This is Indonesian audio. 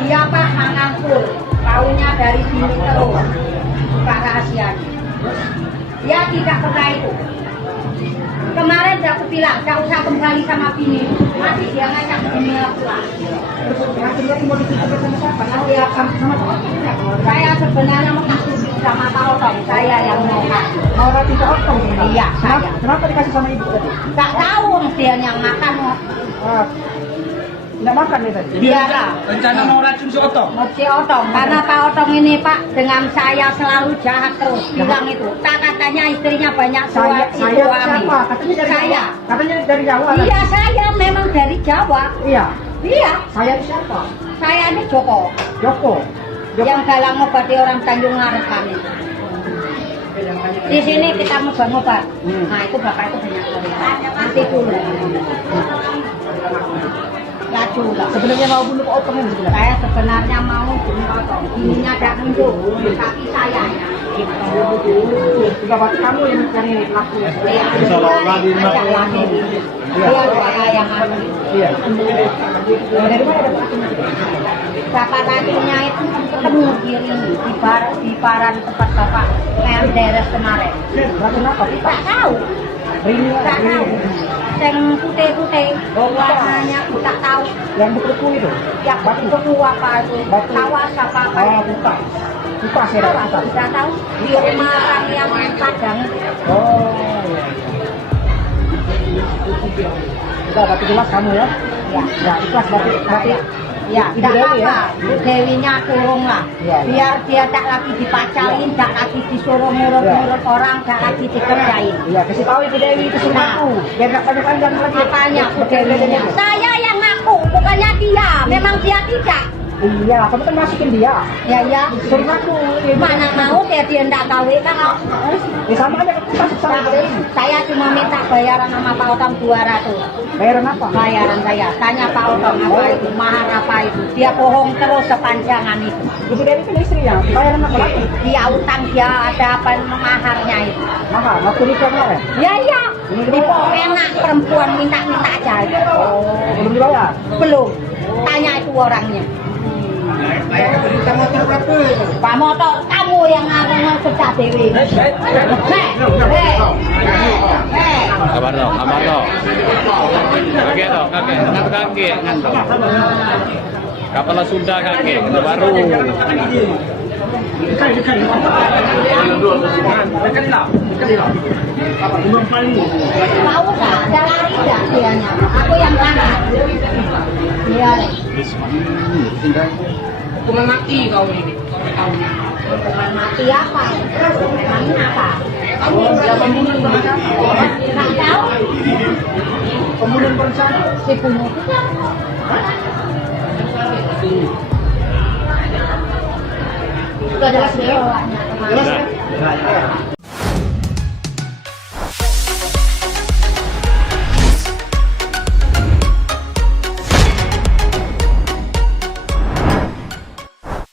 Dia Pak mengangkur, tahunya dari sini terus, buka rahasianya. Dia tidak pernah itu. Kemarin aku bilang, gak usah kembali sama bini. Masih dia ngajak bini pulang. Saya sebenarnya mau kasih sama Pak Otong, saya yang mau kasih. Mau roti ke Otong? Iya, saya. Kenapa dikasih sama ibu tadi? Gak tahu dia yang makan. Tidak makan nih tadi? Iya lah. Rencana mau racun si Otong? Si Otong, karena Pak Otong ini Pak dengan saya selalu jahat terus. Bilang itu, tak katanya istrinya banyak Saya suami. siapa? Katanya dari Saya. Jawa. Katanya dari Jawa. Kan? Iya, saya memang dari Jawa. Iya. Iya, Saya itu siapa? saya ini Joko. Joko. Yang galang ngobati orang Tanjung Laret kami. Di sini kita ngobat-ngobat. Nah itu bapak itu banyak sekali. Nanti dulu. Laju lah. Sebenarnya mau bunuh Pak Otong ini sebenarnya? Saya sebenarnya mau bunuh Pak Otong. Ininya tidak nunjuk, tapi saya ya. Sudah berarti kamu yang ini pelaku. Iya, ajak lagi. Dia saya yang anu. Iya. Dari mana ada pelakunya? Bapak tadinya itu ketemu kiri di paran tempat bapak kayak deres kemarin. Racun apa? Tak tahu. Rini. Tak tahu. Yang putih-putih, warnanya aku tak tahu. Yang beku itu? Ya beku apa itu? Batu. Tawas apa apa? Oh, bukan. Bukan saya rasa. Tidak tahu. Di rumah orang yang Padang. Oh, iya. Sudah, berarti jelas kamu ya? Ya. Ya, ikhlas berarti. Ya, Ibu tidak Dewi apa. ya? Bu Dewinya turun lah. Ya, ya. Biar dia tak lagi dipacarin, tak lagi disuruh ngurut-ngurut orang, tak lagi dikerjain. Iya, kasih tahu Ibu Dewi itu semua aku. Biar nggak banyak panjang lagi. Makanya Bu Dewinya. Saya yang ngaku, bukannya dia. Memang dia tidak. Iya, kamu kan masukin dia. Ya, ya. Suruh aku. Mana mau dia tidak tahu kan? Ya sama aja aku masuk sama Ibu Dewi. Saya cuma minta bayaran sama Pak Otong 200. Bayaran apa? Bayaran saya. Tanya Pak Otong apa itu, mahar apa itu. Dia bohong terus sepanjangan itu. Ibu Dewi kan istrinya. Bayaran apa lagi? Dia utang, dia ada apa maharnya itu. Mahal, waktu nikah kemarin. Ya, ya. Di enak perempuan minta-minta aja. Oh, belum dibayar? Belum. Tanya itu orangnya. Pak Motor, kamu yang kerja dewi. Kabar dong. Kakek dong, kakek. Ngan kakek, ngan dong. Kapal Sunda kakek, kita baru. Tahu nggak? Ada lari nggak dianya? Aku yang kanan. Iya. Hukuman mati kau ini. Hukuman mati apa? Hukuman apa? Nggak tahu. Pembunuhan berencana. Si pembunuh itu kan? Sudah jelas dia. Jelas kan?